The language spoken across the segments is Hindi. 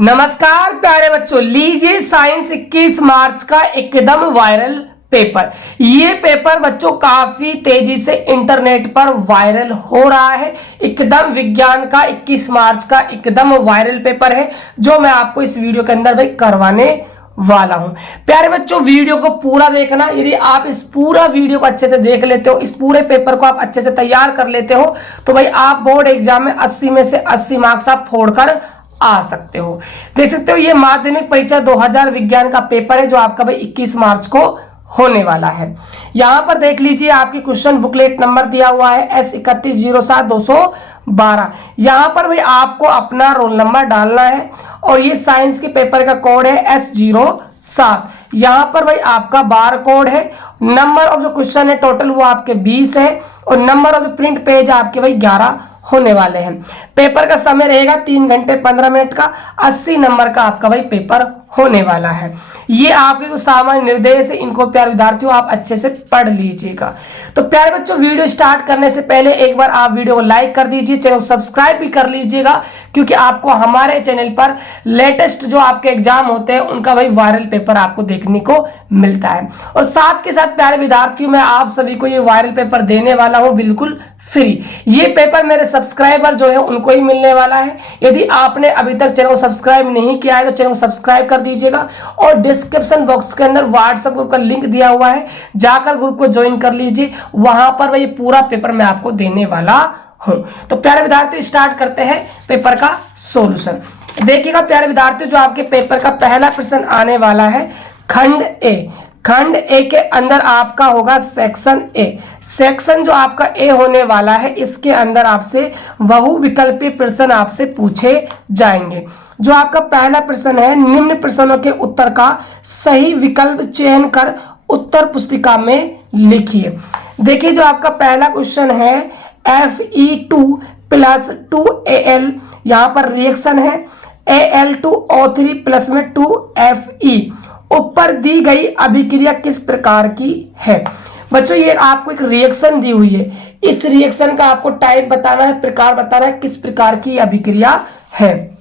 नमस्कार प्यारे बच्चों, लीजिए साइंस 21 मार्च का एकदम वायरल पेपर। ये पेपर बच्चों काफी तेजी से इंटरनेट पर वायरल हो रहा है। एकदम विज्ञान का 21 मार्च का एकदम वायरल पेपर है जो मैं आपको इस वीडियो के अंदर भाई करवाने वाला हूं। प्यारे बच्चों, वीडियो को पूरा देखना। यदि आप इस पूरा वीडियो को अच्छे से देख लेते हो, इस पूरे पेपर को आप अच्छे से तैयार कर लेते हो, तो भाई आप बोर्ड एग्जाम में 80 में से 80 मार्क्स आप फोड़कर आ सकते हो। देख सकते हो ये माध्यमिक परीक्षा 2000 विज्ञान का पेपर है जो आपका भाई 21 मार्च को होने वाला है। यहां पर देख लीजिए आपकी क्वेश्चन बुकलेट नंबर दिया हुआ है S3107-212। यहां पर भाई आपको अपना रोल नंबर डालना है और ये साइंस के पेपर का कोड है S07। यहां पर भाई आपका बार कोड है। नंबर ऑफ जो क्वेश्चन है टोटल वो आपके 20 है और number of the print page आपके भाई 11 होने वाले हैं। पेपर का समय रहेगा 3 घंटे 15 मिनट का। 80 नंबर का आपका भाई पेपर होने वाला है। ये आपके जो सामान्य निर्देश है इनको प्यारे विद्यार्थियों आप अच्छे से पढ़ लीजिएगा। तो प्यारे बच्चों, वीडियो स्टार्ट करने से पहले एक बार आप वीडियो को लाइक कर दीजिए, चैनल को सब्सक्राइब भी कर लीजिएगा, क्योंकि आपको हमारे चैनल पर लेटेस्ट जो आपके एग्जाम होते हैं उनका भाई वायरल पेपर आपको देखने को मिलता है। और साथ के साथ प्यारे विद्यार्थियों, मैं आप सभी को ये वायरल पेपर देने वाला हूं बिल्कुल फ्री। ये पेपर मेरे सब्सक्राइबर जो है उनको ही मिलने वाला है। यदि आपने अभी तक चैनल को सब्सक्राइब नहीं किया है तो चैनल को सब्सक्राइब कर दीजिएगा और डिस्क्रिप्शन बॉक्स के अंदर व्हाट्सएप ग्रुप का लिंक दिया हुआ है, जाकर ग्रुप को ज्वाइन कर लीजिए। वहां पर वही पूरा पेपर मैं आपको देने वाला हूं। तो प्यारे विद्यार्थियों, स्टार्ट करते हैं पेपर का सॉल्यूशन। देखिएगा प्यारे विद्यार्थियों, जो आपके पेपर का पहला प्रश्न आने वाला है खंड ए। खंड ए के अंदर आपका होगा सेक्शन ए। सेक्शन जो आपका ए होने वाला है इसके अंदर आपसे बहुविकल्पीय प्रश्न आपसे पूछे जाएंगे। जो आपका पहला प्रश्न है, निम्न प्रश्नों के उत्तर का सही विकल्प चयन कर उत्तर पुस्तिका में लिखिए। देखिए जो आपका पहला क्वेश्चन है Fe2+2Al, यहाँ पर रिएक्शन है Al2O3 प्लस में 2Fe। ऊपर दी गई अभिक्रिया किस प्रकार की है? बच्चों ये आपको एक रिएक्शन दी हुई है, इस रिएक्शन का आपको टाइप बताना है, प्रकार बताना है, किस प्रकार की अभिक्रिया है।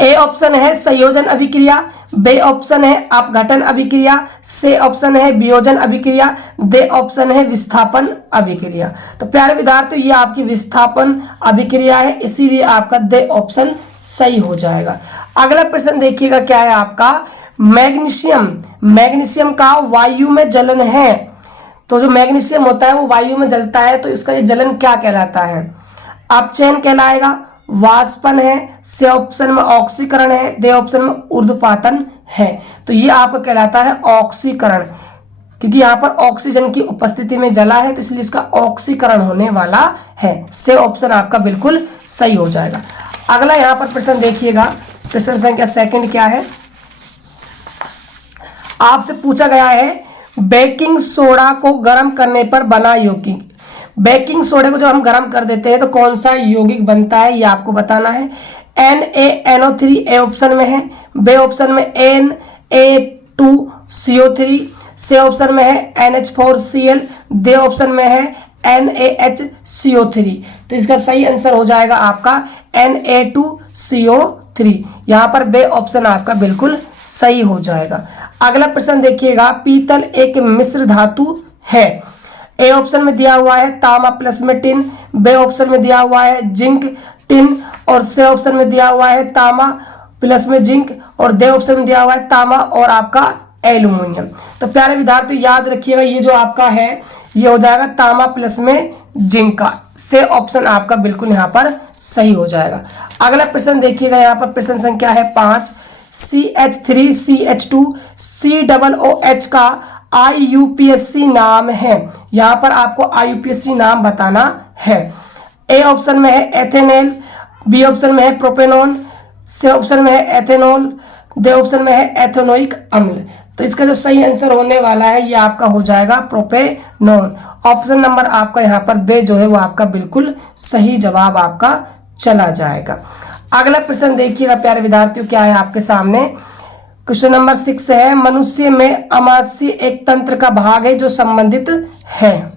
ए ऑप्शन है संयोजन अभिक्रिया, बी ऑप्शन है अपघटन अभिक्रिया, सी ऑप्शन है वियोजन अभिक्रिया, डी ऑप्शन है विस्थापन अभिक्रिया। तो प्यारे विद्यार्थियों, ये आपकी विस्थापन अभिक्रिया है, इसीलिए आपका डी ऑप्शन सही हो जाएगा। अगला प्रश्न देखिएगा क्या है आपका, मैग्नीशियम का वायु में जलन है। तो जो मैग्नीशियम होता है वो वायु में जलता है, तो इसका ये जलन क्या कहलाता है? अपचयन कहलाएगा, वाष्पन है, सी ऑप्शन में ऑक्सीकरण है, डी ऑप्शन में ऊर्ध्वपातन है। तो ये आपका कहलाता है ऑक्सीकरण, क्योंकि यहाँ पर ऑक्सीजन की उपस्थिति में जला है तो इसलिए इसका ऑक्सीकरण होने वाला है। सी ऑप्शन आपका बिल्कुल सही हो जाएगा। अगला यहाँ पर प्रश्न देखिएगा, प्रश्न संख्या सेकंड क्या है, आपसे पूछा गया है बेकिंग सोडा को गर्म करने पर बना यौगिक। बेकिंग सोडा को जब हम गर्म कर देते हैं तो कौन सा यौगिक बनता है ये आपको बताना है। NaNO3 ए ऑप्शन में है, बी ऑप्शन में Na2CO3, सी ऑप्शन में है NH4Cl, डी ऑप्शन में है NaHCO3। तो इसका सही आंसर हो जाएगा आपका Na2CO3। यहाँ पर बी ऑप्शन आपका बिल्कुल सही हो जाएगा। अगला प्रश्न देखिएगा, पीतल एक मिश्र धातु है। ए ऑप्शन में दिया हुआ है तांबा प्लस में टिन, बी ऑप्शन में दिया हुआ है जिंक टिन और सी ऑप्शन में दिया हुआ है तांबा प्लस में जिंक और डी ऑप्शन में दिया हुआ है तांबा और आपका एल्यूमिनियम। तो प्यारे विद्यार्थियों याद रखिएगा, ये जो आपका है ये हो जाएगा तांबा प्लस में जिंक का। से ऑप्शन आपका बिल्कुल यहाँ पर सही हो जाएगा। अगला प्रश्न देखिएगा, यहाँ पर प्रश्न संख्या है 5। CH3CH2 COOH का IUPAC नाम है। यहाँ पर आपको IUPAC नाम बताना है। ए ऑप्शन में है एथेनॉल, बी ऑप्शन में है प्रोपेनॉन, सी ऑप्शन में है एथेनॉल, डी ऑप्शन में है एथेनोइक अम्ल। तो इसका जो सही आंसर होने वाला है ये आपका हो जाएगा प्रोपेनॉन। ऑप्शन नंबर आपका यहाँ पर बे जो है वो आपका बिल्कुल सही जवाब आपका चला जाएगा। अगला प्रश्न देखिएगा प्यारे विद्यार्थियों, क्या है आपके सामने, क्वेश्चन नंबर 6 है, मनुष्य में आमाशय एक तंत्र का भाग है जो संबंधित है।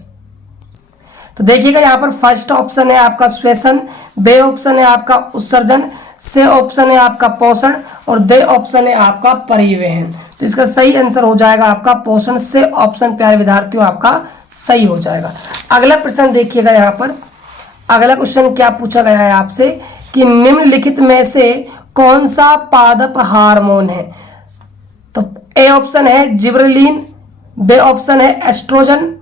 तो देखिएगा यहाँ पर फर्स्ट ऑप्शन है आपका श्वसन, बी ऑप्शन है आपका उत्सर्जन, से ऑप्शन है आपका पोषण और दे ऑप्शन है आपका परिवहन। तो इसका सही आंसर हो जाएगा आपका पोषण, से ऑप्शन प्यारे विद्यार्थियों आपका सही हो जाएगा। अगला प्रश्न देखिएगा यहाँ पर, अगला क्वेश्चन क्या पूछा गया है आपसे कि निम्नलिखित में से कौन सा पादप हार्मोन है। तो ए ऑप्शन है जिबरेलिन, बी ऑप्शन है एस्ट्रोजन,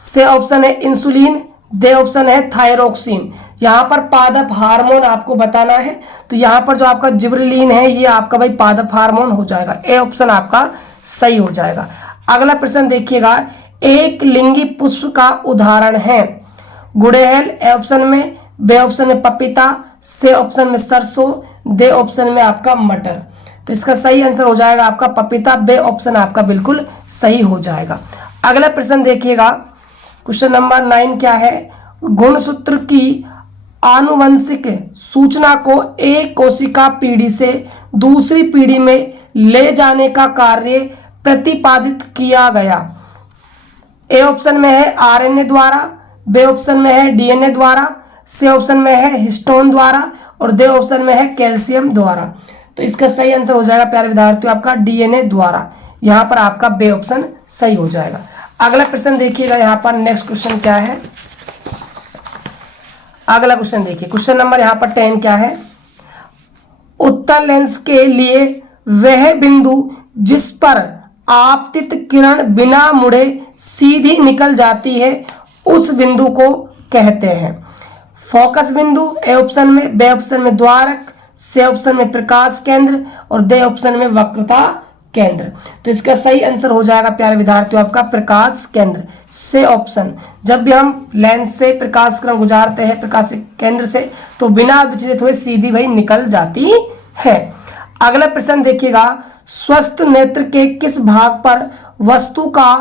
सी ऑप्शन है इंसुलिन, दे ऑप्शन है थायरोक्सिन। यहाँ पर पादप हार्मोन आपको बताना है, तो यहाँ पर जो आपका जिबरेलिन है ये आपका भाई पादप हार्मोन हो जाएगा, ए ऑप्शन आपका सही हो जाएगा। अगला प्रश्न देखिएगा, एक लिंगी पुष्प का उदाहरण है गुड़हल, ए ऑप्शन में, बी ऑप्शन में पपीता, सी ऑप्शन में सरसों, दे ऑप्शन में आपका मटर। तो इसका सही आंसर हो जाएगा आपका पपीता, बे ऑप्शन आपका बिल्कुल सही हो जाएगा। अगला प्रश्न देखिएगा, क्वेश्चन नंबर 9 क्या है, गुणसूत्र की आनुवंशिक सूचना को एक कोशिका पीढ़ी से दूसरी पीढ़ी में ले जाने का कार्य प्रतिपादित किया गया। ए ऑप्शन में है आरएनए द्वारा, बी ऑप्शन में है डीएनए द्वारा, सी ऑप्शन में है हिस्टोन द्वारा और दे ऑप्शन में है कैल्शियम द्वारा। तो इसका सही आंसर हो जाएगा प्यारे विद्यार्थियों आपका डीएनए द्वारा, यहाँ पर आपका बे ऑप्शन सही हो जाएगा। अगला प्रश्न देखिएगा, यहाँ पर नेक्स्ट क्वेश्चन क्या है, अगला क्वेश्चन देखिए, क्वेश्चन नंबर यहाँ पर 10 क्या है, उत्तल लेंस के लिए वह बिंदु जिस पर आपतित किरण बिना मुड़े सीधी निकल जाती है उस बिंदु को कहते हैं फोकस बिंदु, ए ऑप्शन में, बी ऑप्शन में द्वारक, सी ऑप्शन में प्रकाश केंद्र और दे ऑप्शन में वक्रता केंद्र। तो इसका सही आंसर हो जाएगा प्यारे विद्यार्थियों आपका प्रकाश केंद्र, से ऑप्शन। जब भी हम लेंस से प्रकाश किरण गुजारते हैं प्रकाश केंद्र से तो बिना विचलित हुए सीधी वही निकल जाती है। अगला प्रश्न देखिएगा, स्वस्थ नेत्र के किस भाग पर वस्तु का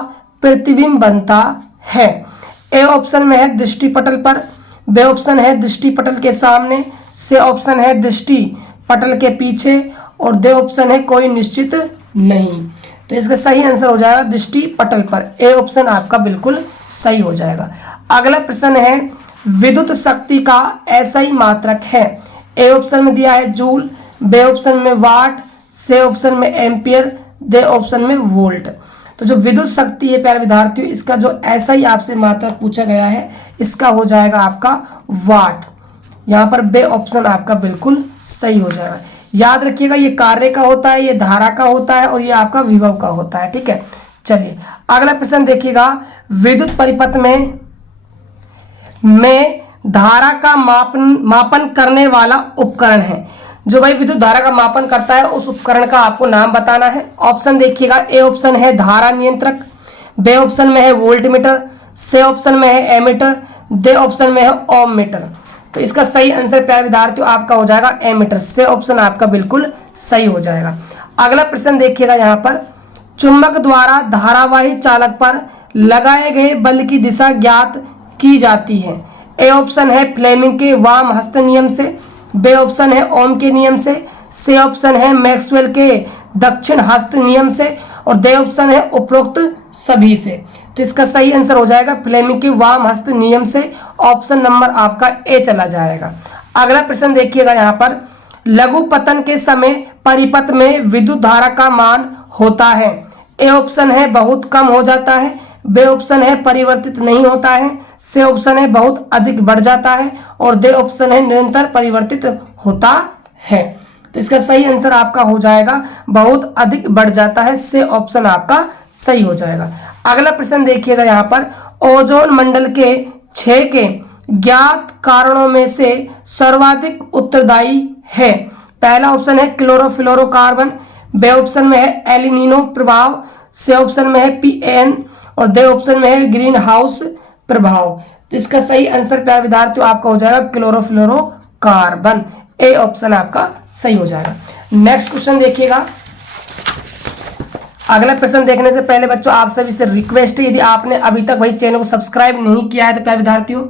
प्रतिबिंब बनता है। ए ऑप्शन में है दृष्टि पटल पर, बी ऑप्शन है दृष्टि पटल के सामने, सी ऑप्शन है दृष्टि पटल के पीछे और दे ऑप्शन है कोई निश्चित नहीं। तो इसका सही आंसर हो जाएगा दृष्टि पटल पर, ए ऑप्शन आपका बिल्कुल सही हो जाएगा। अगला प्रश्न है, विद्युत शक्ति का एसआई मात्रक है। ए ऑप्शन में दिया है जूल, बी ऑप्शन में वाट, सी ऑप्शन में एम्पियर, दे ऑप्शन में वोल्ट। तो जो विद्युत शक्ति है प्यारे विद्यार्थियों इसका जो एसआई आपसे मात्रक पूछा गया है इसका हो जाएगा आपका वाट, यहाँ पर बे ऑप्शन आपका बिल्कुल सही हो जाएगा। याद रखिएगा ये कार्य का होता है, ये धारा का होता है और ये आपका विभव का होता है, ठीक है। चलिए अगला प्रश्न देखिएगा, विद्युत परिपथ में धारा का मापन करने वाला उपकरण है। जो भाई विद्युत धारा का मापन करता है उस उपकरण का आपको नाम बताना है। ऑप्शन देखिएगा, ए ऑप्शन है धारा नियंत्रक, बी ऑप्शन में है वोल्टमीटर, सी ऑप्शन में है एमीटर, दे ऑप्शन में है ओम मीटर। तो इसका सही आंसर प्यारे विद्यार्थियों आपका हो जाएगा एमीटर, से ऑप्शन आपका बिल्कुल सही हो जाएगा। अगला प्रश्न देखिएगा, यहाँ पर चुंबक द्वारा धारावाही चालक पर लगाए गए बल की दिशा ज्ञात की जाती है। ए ऑप्शन है फ्लेमिंग के वाम हस्त नियम से, बी ऑप्शन है ओम के नियम से, सी ऑप्शन है मैक्सवेल के दक्षिण हस्त नियम से और दे ऑप्शन है उपरोक्त सभी से। तो इसका सही आंसर हो जाएगा फ्लेमिंग के वाम हस्त नियम से, ऑप्शन नंबर आपका ए चला जाएगा। अगला प्रश्न देखिएगा, यहाँ पर लघु पतन के समय परिपथ में विद्युत धारा का मान होता है। ए ऑप्शन है बहुत कम हो जाता है, बी ऑप्शन है परिवर्तित नहीं होता है, सी ऑप्शन है बहुत अधिक बढ़ जाता है और दे ऑप्शन है निरंतर परिवर्तित होता है। तो इसका सही आंसर आपका हो जाएगा बहुत अधिक बढ़ जाता है, से ऑप्शन आपका सही हो जाएगा। अगला प्रश्न देखिएगा, यहाँ पर ओजोन मंडल के क्षय के ज्ञात कारणों में से सर्वाधिक उत्तरदायी है। पहला ऑप्शन है क्लोरोफ्लोरोकार्बन, बी ऑप्शन में है एलिनिनो प्रभाव, सी ऑप्शन में है पीएन और दे ऑप्शन में है ग्रीन हाउस प्रभाव। तो इसका सही आंसर प्यारे विद्यार्थियों आपका हो जाएगा क्लोरोफ्लोरोकार्बन, ए ऑप्शन आपका सही हो जाएगा। नेक्स्ट क्वेश्चन देखिएगा, अगला प्रश्न देखने से पहले बच्चों आप सभी से रिक्वेस्ट है, यदि आपने अभी तक भाई चैनल को सब्सक्राइब नहीं किया है तो प्यारे विद्यार्थियों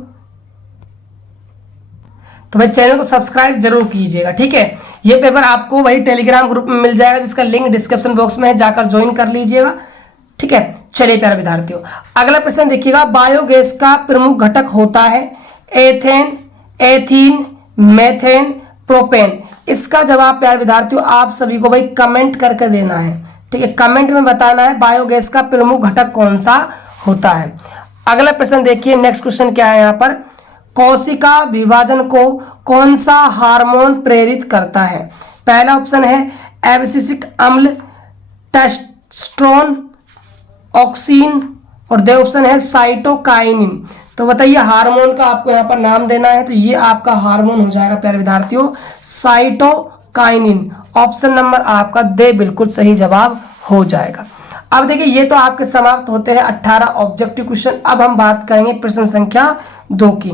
तो भाई चैनल को सब्सक्राइब जरूर कीजिएगा, ठीक है। ये पेपर आपको वही टेलीग्राम ग्रुप में मिल जाएगा जिसका लिंक डिस्क्रिप्शन बॉक्स में है, जाकर ज्वाइन कर लीजिएगा, ठीक है। चलिए प्यारे विद्यार्थियों अगला प्रश्न देखिएगा, बायोगैस का प्रमुख घटक होता है एथेन, एथीन, मेथेन, प्रोपेन। इसका जवाब प्यारे विद्यार्थियों आप सभी को भाई कमेंट करके देना है, ठीक है। कमेंट में बताना है बायोगैस का प्रमुख घटक कौन सा होता है। अगला प्रश्न देखिए, नेक्स्ट क्वेश्चन क्या है यहाँ पर, कोशिका विभाजन को कौन सा हार्मोन प्रेरित करता है? पहला ऑप्शन है एब्सिसिक अम्ल, टेस्टोस्टेरोन, ऑक्सिन, और दे ऑप्शन है साइटोकाइनिन। तो बताइए हार्मोन का आपको यहाँ पर नाम देना है, तो ये आपका हार्मोन हो जाएगा प्यारे विद्यार्थियों साइटोकाइनिन। ऑप्शन नंबर आपका दे बिल्कुल सही जवाब हो जाएगा। अब देखिए ये तो आपके समाप्त होते हैं 18 ऑब्जेक्टिव क्वेश्चन। अब हम बात करेंगे प्रश्न संख्या 2 की,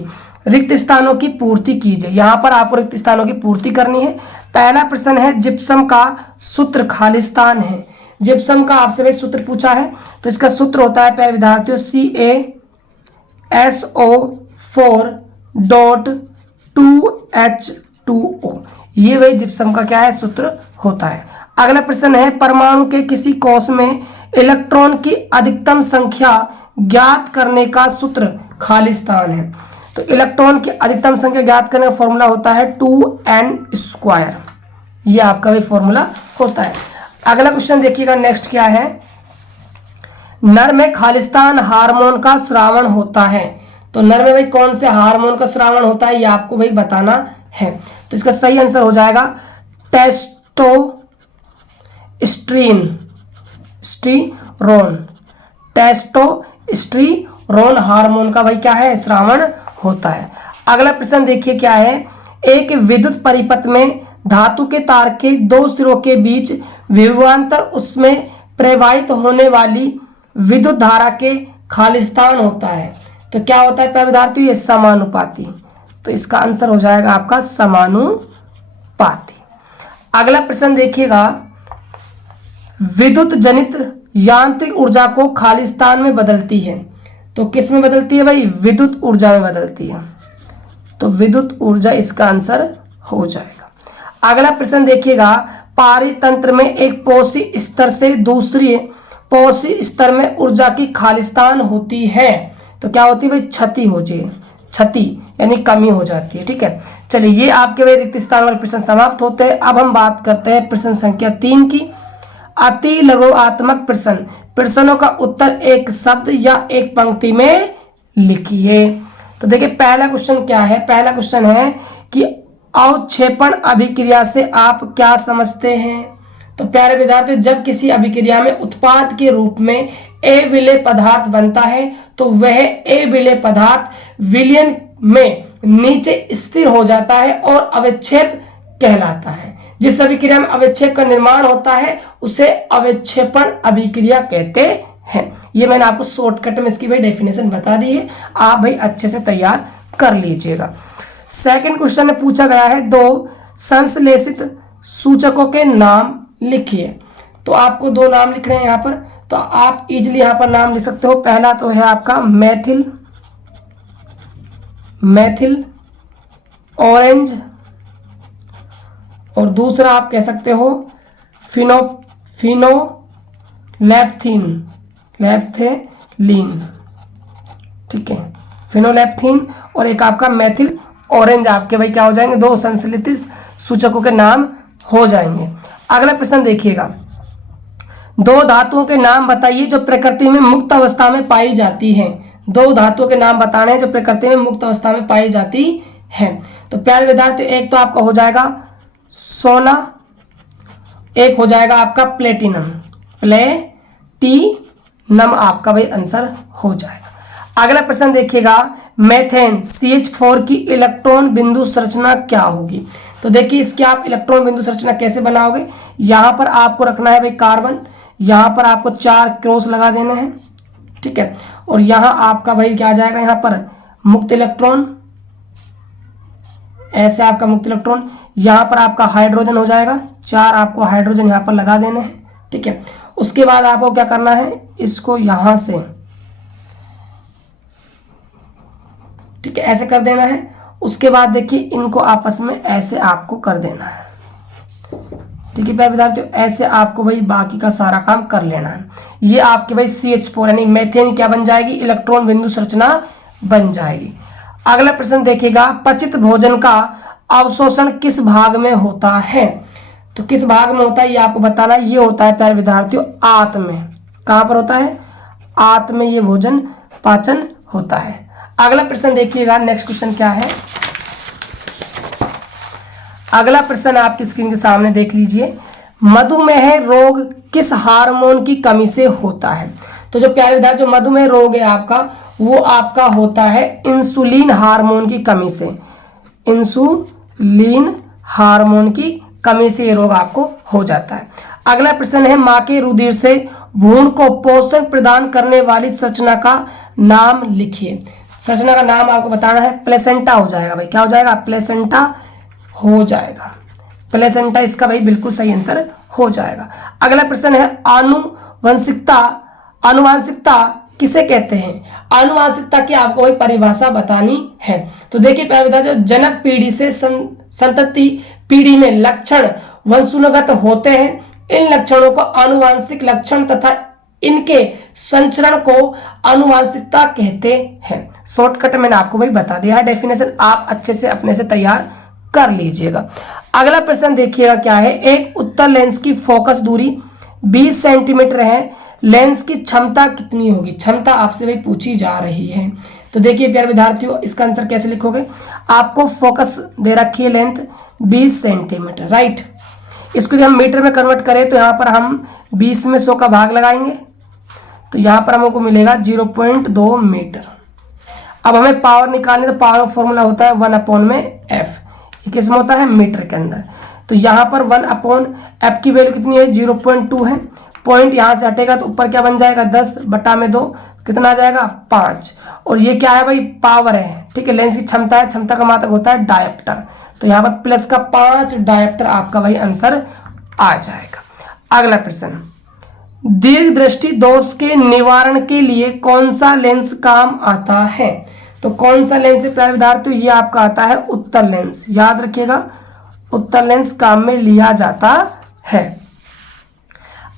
रिक्त स्थानों की पूर्ति कीजिए। यहाँ पर आपको रिक्त स्थानों की पूर्ति करनी है। पहला प्रश्न है जिप्सम का सूत्र खालिस्तान है। जिप्सम का आपसे भाई सूत्र पूछा है, तो इसका सूत्र होता है प्यारे विद्यार्थियों CaSO4.2H2O। ये भाई जिप्सम का क्या है सूत्र होता है। अगला प्रश्न है परमाणु के किसी कोश में इलेक्ट्रॉन की अधिकतम संख्या ज्ञात करने का सूत्र खालिस्तान है। तो इलेक्ट्रॉन की अधिकतम संख्या ज्ञात करने का फॉर्मूला होता है 2n²। ये आपका भी फॉर्मूला होता है। अगला क्वेश्चन देखिएगा, नेक्स्ट क्या है, नर में खालिस्तान हार्मोन का स्रावण होता है। तो नर में भाई कौन से हार्मोन का स्रावण होता है ये आपको भाई बताना है। तो इसका सही आंसर हो जाएगा टेस्टोस्टेरोन हार्मोन का भाई क्या है स्रावण होता है। अगला प्रश्न देखिए क्या है, एक विद्युत परिपथ में धातु के तार के 2 सिरों के बीच विभवांतर उसमें प्रवाहित होने वाली विद्युत धारा के खालिस्तान होता है। तो क्या होता है प्यारे विद्यार्थियों, ये समानुपाती। तो इसका आंसर हो जाएगा आपका समानुपाती। अगला प्रश्न देखिएगा, विद्युत जनित यांत्रिक ऊर्जा को खालिस्तान में बदलती है। तो किस में बदलती है भाई, विद्युत ऊर्जा में बदलती है। तो विद्युत ऊर्जा इसका आंसर हो जाएगा। अगला प्रश्न देखिएगा, पारितंत्र में एक पोषी स्तर से दूसरी पोषी स्तर में ऊर्जा की खालिस्तान होती है। तो क्या होती है भाई, क्षति हो जाए, क्षति यानी कमी हो जाती है, ठीक है। चलिए ये आपके भाई रिक्त स्थान वाले प्रश्न समाप्त होते हैं। अब हम बात करते हैं प्रश्न संख्या 3 की, अति लघुआत्मक प्रश्न। प्रश्नों का उत्तर एक शब्द या एक पंक्ति में लिखिए। तो देखिए पहला क्वेश्चन क्या है, पहला क्वेश्चन है कि अवक्षेपण अभिक्रिया से आप क्या समझते हैं। तो प्यारे विद्यार्थियों, जब किसी अभिक्रिया में उत्पाद के रूप में अविलेय पदार्थ बनता है तो वह अविलेय पदार्थ विलयन में नीचे स्थिर हो जाता है और अवक्षेप कहलाता है। जिस अभिक्रिया में अवक्षेप का निर्माण होता है उसे अवक्षेपण अभिक्रिया कहते हैं। ये मैंने आपको शॉर्टकट में इसकी भाई डेफिनेशन बता दी है, आप भाई अच्छे से तैयार कर लीजिएगा। सेकंड क्वेश्चन में पूछा गया है, 2 संश्लेषित सूचकों के नाम लिखिए। तो आपको 2 नाम लिखने हैं यहाँ पर, तो आप इजीली यहाँ पर नाम लिख सकते हो। पहला तो है आपका मैथिल ऑरेंज, और दूसरा आप कह सकते हो फिनोलेफ्थिन, ठीक है, फिनोलेफ्थिन, और एक आपका मैथिल ऑरेंज। आपके भाई क्या हो जाएंगे, 2 संश्लेषित सूचकों के नाम हो जाएंगे। अगला प्रश्न देखिएगा, 2 धातुओं के नाम बताइए जो प्रकृति में मुक्त अवस्था में पाई जाती हैं। 2 धातुओं के नाम बताने हैं जो प्रकृति में मुक्त अवस्था में पाई जाती हैं। तो प्यारे विद्यार्थी, एक तो आपका हो जाएगा सोना, एक हो जाएगा आपका प्लेटिनम आपका भाई आंसर हो जाएगा। अगला प्रश्न देखिएगा, मेथेन CH4 की इलेक्ट्रॉन बिंदु संरचना क्या होगी। तो देखिए इसकी आप इलेक्ट्रॉन बिंदु संरचना कैसे बनाओगे, यहाँ पर आपको रखना है भाई कार्बन, यहाँ पर आपको 4 क्रॉस लगा देने हैं, ठीक है, और यहाँ आपका भाई क्या आ जाएगा, यहाँ पर मुक्त इलेक्ट्रॉन, ऐसे आपका मुक्त इलेक्ट्रॉन, यहाँ पर आपका हाइड्रोजन हो जाएगा, 4 आपको हाइड्रोजन यहाँ पर लगा देने हैं, ठीक है। उसके बाद आपको क्या करना है, इसको यहाँ से, ठीक है, ऐसे कर देना है। उसके बाद देखिए इनको आपस में ऐसे आपको कर देना है, ठीक है प्यारे विद्यार्थियों, ऐसे आपको भाई बाकी का सारा काम कर लेना है। ये आपके भाई CH4 यानी मेथेन क्या बन जाएगी, इलेक्ट्रॉन बिंदु संरचना बन जाएगी। अगला प्रश्न देखिएगा, पचित भोजन का अवशोषण किस भाग में होता है? तो किस भाग में होता है ये आपको बताना है। ये होता है प्यारे विद्यार्थियों आंत में। कहां पर होता है? आंत में ये भोजन पाचन होता है। अगला प्रश्न देखिएगा, नेक्स्ट क्वेश्चन क्या है। अगला प्रश्न आपकी स्क्रीन के सामने देख लीजिए। मधुमेह रोग किस हार्मोन की कमी से होता है? तो जो प्यारे विद्यार्थी जो मधुमेह रोग है आपका, वो आपका होता है इंसुलिन हार्मोन की कमी से। इंसुलिन हार्मोन की कमी से ये रोग आपको हो जाता है। अगला प्रश्न है, मां के रुधिर से भ्रूण को पोषण प्रदान करने वाली संरचना का नाम लिखिए। संरचना का नाम आपको बताना है। प्लेसेंटा हो जाएगा भाई। क्या हो जाएगा? प्लेसेंटा हो जाएगा। प्लेसेंटा इसका भाई बिल्कुल सही आंसर हो जाएगा। अगला प्रश्न है, आनुवंशिकता। आनुवंशिकता किसे कहते हैं? आनुवंशिकता की आपको वही परिभाषा बतानी है। तो देखिए प्यारे विद्यार्थियों, जो जनक पीढ़ी से संतति पीढ़ी में लक्षण वंशानुगत होते हैं, इन लक्षणों को आनुवंशिक लक्षण तथा इनके संचरण को आनुवंशिकता कहते हैं। शॉर्टकट मैंने आपको वही बता दिया है, डेफिनेशन आप अच्छे से अपने से तैयार कर लीजिएगा। अगला प्रश्न देखिएगा क्या है। एक उत्तल लेंस की फोकस दूरी 20 सेंटीमीटर है, लेंस की क्षमता कितनी होगी? क्षमता आपसे भाई पूछी जा रही है। तो देखिए प्यारे विद्यार्थियों, इसका आंसर कैसे लिखोगे? आपको फोकस दे रखी है लेंथ 20 सेंटीमीटर, राइट। इसको यदि हम मीटर में कन्वर्ट करें तो यहाँ पर हम 20 में 100 का भाग लगाएंगे, तो यहाँ पर हमको मिलेगा 0.2 मीटर। अब हमें पावर निकालने, तो पावर फॉर्मूला होता है 1/f। किस में होता है? मीटर के अंदर। तो यहाँ पर 1/f की वैल्यू कितनी है? 0.2 है। पॉइंट यहाँ से हटेगा तो ऊपर क्या बन जाएगा? 10/2 कितना आ जाएगा? 5। और ये क्या है भाई? पावर है, ठीक है। लेंस की क्षमता है, क्षमता का मात्रक होता है डायोप्टर। तो यहाँ पर प्लस का 5 डायोप्टर आपका भाई आंसर आ जाएगा। अगला प्रश्न, दीर्घ दृष्टि दोष के निवारण के लिए कौन सा लेंस काम आता है? तो कौन सा लेंस है प्यारे विद्यार्थियों? ये आपका आता है उत्तल लेंस। याद रखिएगा, उत्तल लेंस काम में लिया जाता है।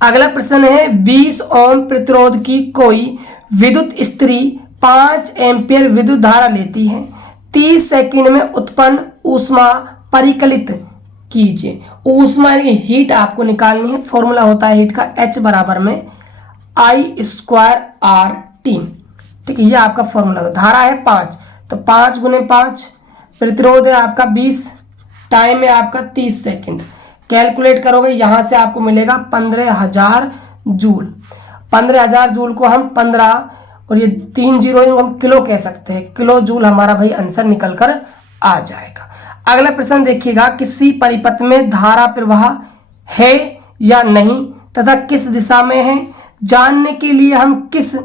अगला प्रश्न है, 20 ओम प्रतिरोध की कोई विद्युत स्त्री 5 एम्पियर विद्युत धारा लेती है, 30 सेकंड में उत्पन्न ऊष्मा परिकलित कीजिए। ऊष्मा यानी हीट आपको निकालनी है। फॉर्मूला होता है हीट का H बराबर में I²RT, ठीक है। ये आपका फॉर्मूला है। धारा है 5, तो 5 × 5, प्रतिरोध है आपका 20, टाइम है आपका 30 सेकंड। कैलकुलेट करोगे यहां से आपको मिलेगा 15,000 जूल। 15,000 जूल को हम 15 और ये 3 जीरो हम किलो कह सकते हैं। किलो जूल हमारा भाई आंसर निकल कर आ जाएगा। अगला प्रश्न देखिएगा, किसी परिपथ में धारा प्रवाह है या नहीं तथा किस दिशा में है, जानने के लिए हम किस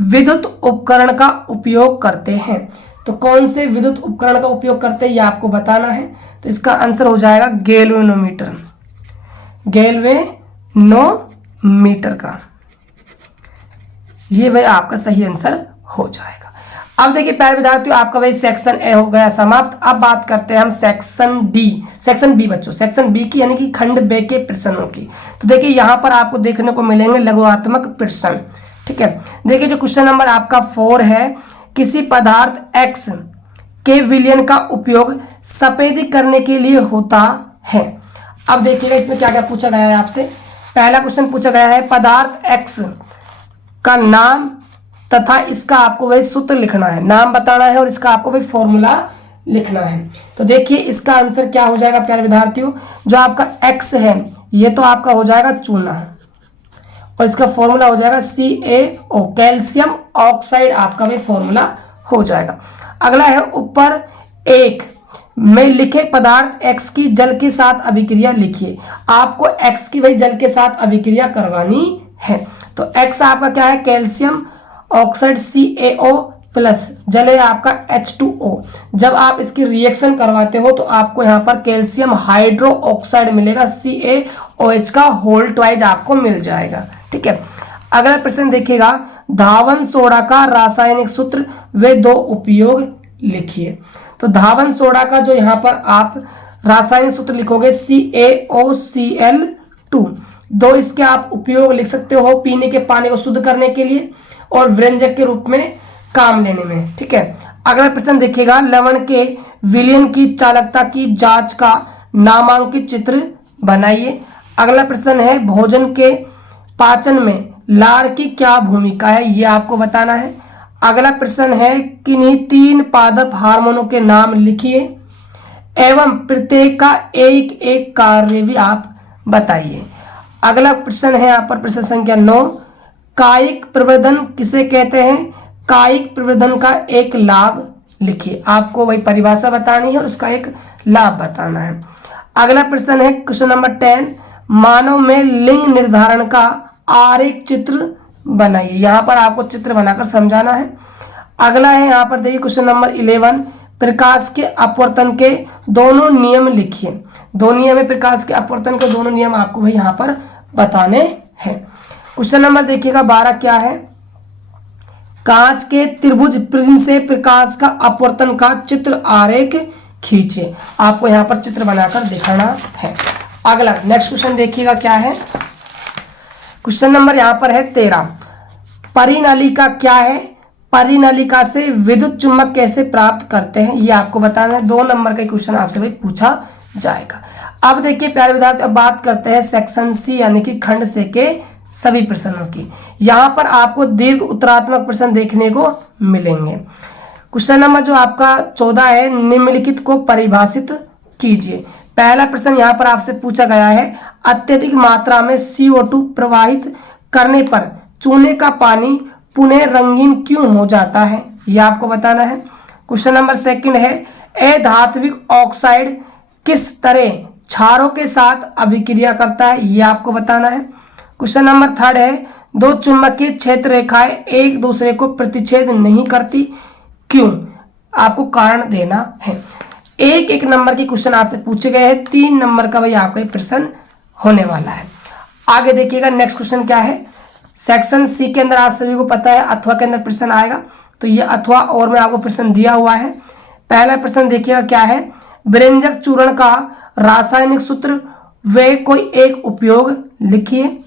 विद्युत उपकरण का उपयोग करते हैं? तो कौन से विद्युत उपकरण का उपयोग करते हैं ये आपको बताना है। तो इसका आंसर हो जाएगा गैल्वेनोमीटर। गैल्वेनोमीटर का ये भाई आपका सही आंसर हो जाएगा। अब देखिए प्यारे विद्यार्थियों, आपका भाई सेक्शन ए हो गया समाप्त। अब बात करते हैं हम सेक्शन डी, सेक्शन बी बच्चों, सेक्शन बी की यानी कि खंड बे के प्रश्नों की। तो देखिए यहाँ पर आपको देखने को मिलेंगे लघुआत्मक प्रश्न, ठीक है। देखिए जो क्वेश्चन नंबर आपका 4 है, किसी पदार्थ X के विलयन का उपयोग सफेदी करने के लिए होता है। अब देखिएगा इसमें क्या क्या पूछा गया है आपसे। पहला क्वेश्चन पूछा गया है, पदार्थ X का नाम तथा इसका आपको वही सूत्र लिखना है, नाम बताना है और इसका आपको वही फॉर्मूला लिखना है। तो देखिए इसका आंसर क्या हो जाएगा प्यारे विद्यार्थियों, जो आपका X है ये तो आपका हो जाएगा चूना और इसका फॉर्मूला हो जाएगा CaO, कैल्शियम ऑक्साइड आपका भी फॉर्मूला हो जाएगा। अगला है ऊपर 1 में लिखे पदार्थ X की जल के साथ अभिक्रिया लिखिए। आपको X की भाई जल के साथ अभिक्रिया करवानी है। तो X आपका क्या है, कैल्शियम ऑक्साइड CaO प्लस जल है आपका H2O। जब आप इसकी रिएक्शन करवाते हो तो आपको यहाँ पर कैल्शियम हाइड्रो ऑक्साइड मिलेगा, CaOH का होल ट्वाइज आपको मिल जाएगा, ठीक है। अगला प्रश्न देखिएगा, धावन सोडा का रासायनिक सूत्र वे 2 उपयोग लिखिए। तो धावन सोडा का जो यहाँ पर आप रासायनिक सूत्र लिखोगे CaOCl2, 2 इसके आप उपयोग लिख सकते हो पीने के पानी को शुद्ध करने के लिए और व्यंजक के रूप में काम लेने में, ठीक है। अगला प्रश्न देखिएगा, लवण के विलयन की चालकता की जांच का नामांकित चित्र बनाइए। अगला प्रश्न है, भोजन के पाचन में लार की क्या भूमिका है, ये आपको बताना है। अगला प्रश्न है, किन्हीं 3 पादप हार्मोनों के नाम लिखिए एवं प्रत्येक का एक एक कार्य भी आप बताइए। अगला प्रश्न है यहाँ पर प्रश्न संख्या 9, कायिक प्रवर्धन किसे कहते हैं, कायिक प्रवर्धन का एक लाभ लिखिए। आपको वही परिभाषा बतानी है और उसका एक लाभ बताना है। अगला प्रश्न है क्वेश्चन नंबर 10, मानव में लिंग निर्धारण का आरेख चित्र बनाइए। यहाँ पर आपको चित्र बनाकर समझाना है। अगला है यहाँ पर देखिए क्वेश्चन नंबर 11, प्रकाश के अपवर्तन के दोनों नियम लिखिए। दो नियम है प्रकाश के अपवर्तन के, दोनों नियम आपको भाई यहाँ पर बताने हैं। क्वेश्चन नंबर देखिएगा 12 क्या है, कांच के त्रिभुज प्रिज्म से प्रकाश का अपवर्तन का चित्र आरेख खींचे। आपको यहाँ पर चित्र बनाकर दिखाना है। अगला नेक्स्ट क्वेश्चन देखिएगा क्या है, क्वेश्चन नंबर यहाँ पर है 13, परिनालिका क्या है, परिनालिका से विद्युत चुंबक कैसे प्राप्त करते हैं, ये आपको बताना है। 2 नंबर का क्वेश्चन आपसे भाई पूछा जाएगा। अब देखिए प्यारे विद्यार्थी, अब बात करते हैं सेक्शन सी यानी कि खंड से के सभी प्रश्नों की। यहाँ पर आपको दीर्घ उत्तरात्मक प्रश्न देखने को मिलेंगे। क्वेश्चन नंबर जो आपका 14 है, निम्नलिखित को परिभाषित कीजिए। पहला प्रश्न यहाँ पर आपसे पूछा गया है, अत्यधिक मात्रा में CO2 प्रवाहित करने पर चूने का पानी पुनः रंगीन क्यों हो जाता है, यह आपको बताना है। क्वेश्चन नंबर 2 है, अधात्विक ऑक्साइड किस तरह क्षारों के साथ अभिक्रिया करता है, यह आपको बताना है। क्वेश्चन नंबर 3 है, 2 चुंबकीय क्षेत्र रेखाएं एक दूसरे को प्रतिच्छेद नहीं करती, क्यों, आपको कारण देना है। एक एक नंबर के क्वेश्चन आपसे पूछे गए हैं। 3 नंबर का भाई आपका प्रश्न होने वाला है। आगे देखिएगा नेक्स्ट क्वेश्चन क्या है, सेक्शन सी के अंदर आप सभी को पता है अथवा के अंदर प्रश्न आएगा, तो ये अथवा और में आपको प्रश्न दिया हुआ है। पहला प्रश्न देखिएगा क्या है, व्यंजक चूर्ण का रासायनिक सूत्र वे कोई एक उपयोग लिखिए।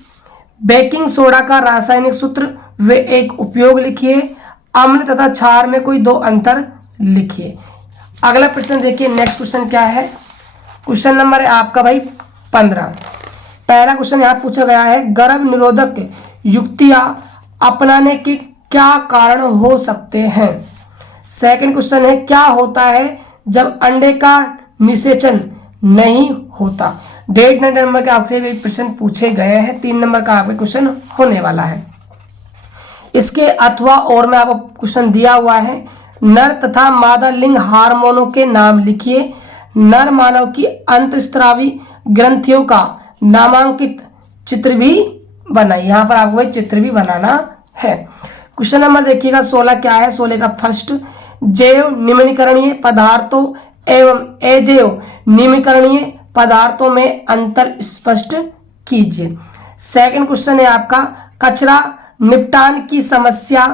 बेकिंग सोडा का रासायनिक सूत्र वे एक उपयोग लिखिए। अम्ल तथा क्षार में कोई 2 अंतर लिखिए। अगला प्रश्न देखिए नेक्स्ट क्वेश्चन क्या है, क्वेश्चन नंबर है आपका भाई 15। पहला क्वेश्चन यहाँ पूछा गया है, गर्भ निरोधक युक्तियां अपनाने के क्या कारण हो सकते हैं। सेकंड क्वेश्चन है, क्या होता है जब अंडे का निषेचन नहीं होता। 1.5 नंबर के आपसे भी प्रश्न पूछे गए हैं। 3 नंबर का आपका क्वेश्चन होने वाला है। इसके अथवा और में आपको क्वेश्चन दिया हुआ है, नर तथा मादा लिंग हार्मोनों के नाम लिखिए। नर मानव की अंतःस्रावी ग्रंथियों का नामांकित चित्र भी बनाइए। यहाँ पर आपको चित्र भी बनाना है। क्वेश्चन नंबर देखिएगा 16 क्या है, 16 का फर्स्ट, जैव निम्नीकरणीय पदार्थों एवं अजैव निम्नीकरणीय पदार्थों में अंतर स्पष्ट कीजिए। सेकंड क्वेश्चन है आपका, कचरा निपटान की समस्या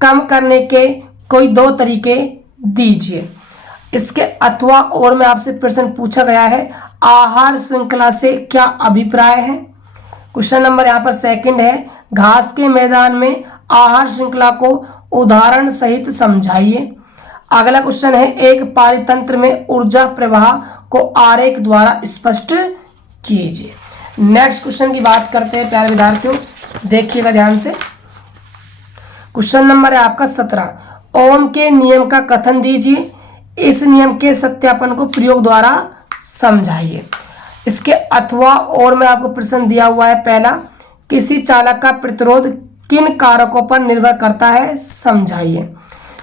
कम करने के कोई 2 तरीके दीजिए। इसके अथवा और में आपसे प्रश्न पूछा गया है, आहार श्रृंखला से क्या अभिप्राय है। क्वेश्चन नंबर यहाँ पर 2 है, घास के मैदान में आहार श्रृंखला को उदाहरण सहित समझाइए। अगला क्वेश्चन है, एक पारितंत्र में ऊर्जा प्रवाह को आरेख द्वारा स्पष्ट कीजिए। नेक्स्ट क्वेश्चन की बात करते हैं प्यारे विद्यार्थियों, देखिएगा ध्यान से। क्वेश्चन नंबर है आपका 17, ओम के नियम का कथन दीजिए। इस नियम के सत्यापन को प्रयोग द्वारा समझाइए। इसके अथवा और में आपको प्रश्न दिया हुआ है, पहला, किसी चालक का प्रतिरोध किन कारकों पर निर्भर करता है, समझाइए।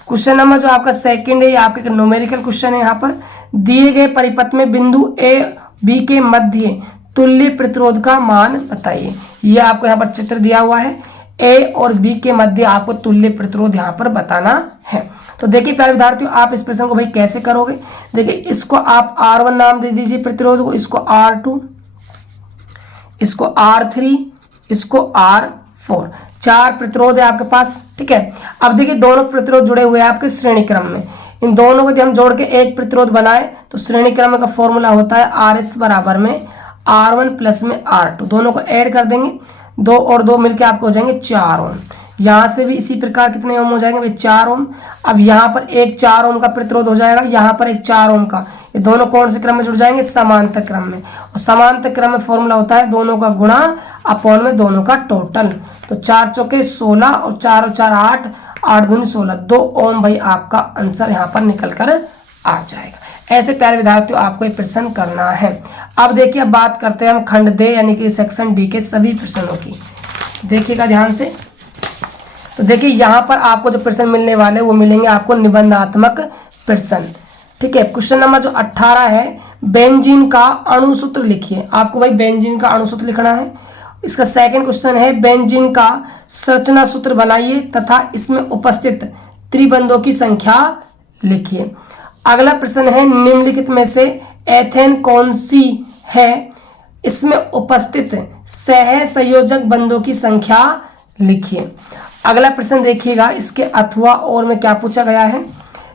क्वेश्चन नंबर जो आपका 2 है, ये आपका एक न्यूमेरिकल क्वेश्चन है। यहाँ पर दिए गए परिपथ में बिंदु ए बी के मध्य तुल्य प्रतिरोध का मान बताइए। ये आपको यहाँ पर चित्र दिया हुआ है, ए और बी के मध्य आपको तुल्य प्रतिरोध यहाँ पर बताना है। तो देखिए प्यारे विद्यार्थियों, आप इस प्रश्न को भाई कैसे करोगे। देखिए इसको आप R1 नाम दे दीजिए प्रतिरोध को, इसको R2, इसको R3, इसको R4, 4 प्रतिरोध है आपके पास, ठीक है। अब देखिए दोनों प्रतिरोध जुड़े हुए हैं आपके श्रेणी क्रम में। इन दोनों को यदि हम जोड़ के एक प्रतिरोध बनाए तो श्रेणी क्रम का फॉर्मूला होता है RS बराबर में R1 प्लस में R2, दोनों को ऐड कर देंगे, 2 और 2 मिलकर आपको हो जाएंगे 4 ओम। यहाँ से भी इसी प्रकार कितने ओम हो जाएंगे भाई 4 ओम। अब यहाँ पर एक 4 ओम का प्रतिरोध हो जाएगा, यहाँ पर एक 4 ओम का, ये दोनों कौन से क्रम में जुड़ जाएंगे, समांतर क्रम में। और समांतर क्रम में फॉर्मूला होता है दोनों का गुणा अपॉन में दोनों का टोटल। तो 4 चौके 16 और 4 और 4 8, 8 दूनी 16, 2 ओम भाई आपका आंसर यहाँ पर निकल कर आ जाएगा। ऐसे प्यारे विद्यार्थियों आपको ये प्रश्न करना है। अब देखिए, अब बात करते हैं हम खंड दे यानी कि सेक्शन डी के सभी प्रश्नों की। देखिएगा ध्यान से। तो देखिए यहाँ पर आपको जो प्रश्न मिलने वाले वो मिलेंगे आपको निबंधात्मक प्रश्न। ठीक है, क्वेश्चन नंबर जो 18 है, बेंजीन का अणुसूत्र लिखिए। आपको भाई बेंजीन का अणुसूत्र लिखना है। इसका सेकंड क्वेश्चन है, बेंजीन का संरचना सूत्र बनाइए तथा इसमें उपस्थित त्रिबंधों की संख्या लिखिए। अगला प्रश्न है, निम्नलिखित में से एथेन कौन सी है, इसमें उपस्थित सह संयोजक बंधों की संख्या लिखिए। अगला प्रश्न देखिएगा, इसके अथवा और में क्या पूछा गया है,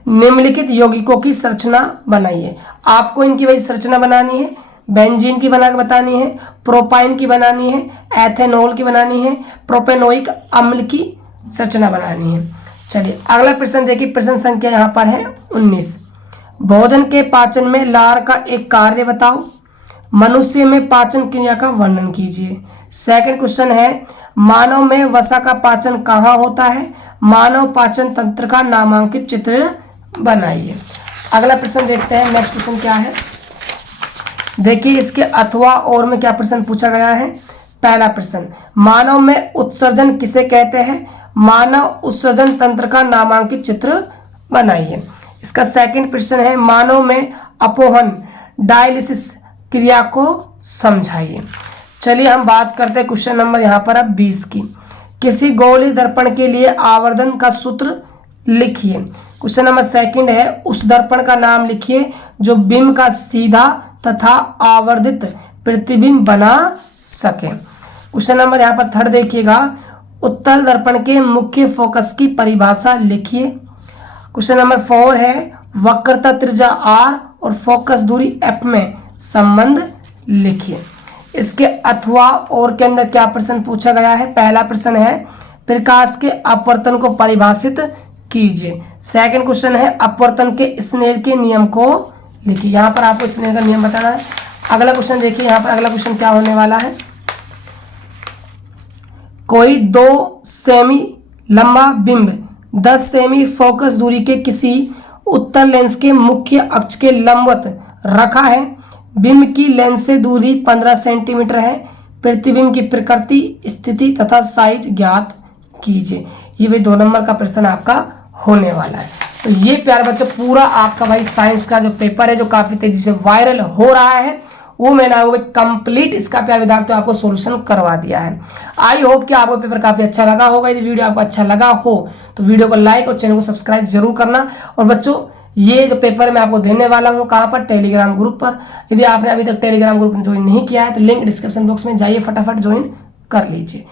निम्नलिखित यौगिकों की संरचना बनाइए। आपको इनकी वही संरचना बनानी है, बेंजीन की बना के बतानी है, प्रोपाइन की बनानी है, एथेनॉल की बनानी है, प्रोपेनोइक अम्ल की संरचना बनानी है। चलिए अगला प्रश्न देखिए, प्रश्न संख्या यहाँ पर है 19। भोजन के पाचन में लार का एक कार्य बताओ। मनुष्य में पाचन क्रिया का वर्णन कीजिए। सेकंड क्वेश्चन है, मानव में वसा का पाचन कहाँ होता है। मानव पाचन तंत्र का नामांकित चित्र बनाइए। अगला प्रश्न देखते हैं, नेक्स्ट क्वेश्चन क्या है। देखिए इसके अथवा और में क्या प्रश्न पूछा गया है। पहला प्रश्न, मानव में उत्सर्जन किसे कहते हैं। मानव उत्सर्जन तंत्र का नामांकित चित्र बनाइए। इसका सेकंड प्रश्न है, मानव में अपोहन डायलिसिस क्रिया को समझाइए। चलिए हम बात करते हैं क्वेश्चन नंबर यहाँ पर अब 20 की। किसी गोली दर्पण के लिए आवर्धन का सूत्र लिखिए। क्वेश्चन नंबर सेकंड है, उस दर्पण का नाम लिखिए जो बिंब का सीधा तथा आवर्धित प्रतिबिंब बना सके। क्वेश्चन नंबर यहाँ पर थर्ड देखिएगा, उत्तल दर्पण के मुख्य फोकस की परिभाषा लिखिए। क्वेश्चन नंबर 4 है, वक्रता त्रिज्या r और फोकस दूरी f में संबंध लिखिए। इसके अथवा और के अंदर क्या प्रश्न पूछा गया है। पहला प्रश्न है, प्रकाश के अपवर्तन को परिभाषित कीजिए। सेकंड क्वेश्चन है, अपवर्तन के स्नेल के नियम को लिखिए। यहाँ पर आपको स्नेल का नियम बताना है। अगला क्वेश्चन देखिए, यहाँ पर अगला क्वेश्चन क्या होने वाला है। कोई 2 सेमी लंबा बिंब 10 सेमी फोकस दूरी के किसी उत्तल लेंस के मुख्य अक्ष के लंबवत रखा है। बिंब की लेंस से दूरी 15 सेंटीमीटर है। प्रतिबिंब की प्रकृति, स्थिति तथा साइज ज्ञात कीजिए। ये भी 2 नंबर का प्रश्न आपका होने वाला है। तो ये प्यारे बच्चों पूरा आपका भाई साइंस का जो पेपर है जो काफी तेजी से वायरल हो रहा है वो मैंने आपको कंप्लीट इसका प्यारे विद्यार्थियों आपको सॉल्यूशन करवा दिया है। आई होप कि आपको पेपर काफी अच्छा लगा होगा। यदि वीडियो आपको अच्छा लगा हो तो वीडियो को लाइक और चैनल को सब्सक्राइब जरूर करना। और बच्चों ये जो पेपर मैं आपको देने वाला हूँ कहाँ पर, टेलीग्राम ग्रुप पर। यदि आपने अभी तक टेलीग्राम ग्रुप में ज्वाइन नहीं किया है तो लिंक डिस्क्रिप्शन बॉक्स में जाइए, फटाफट ज्वाइन कर लीजिए।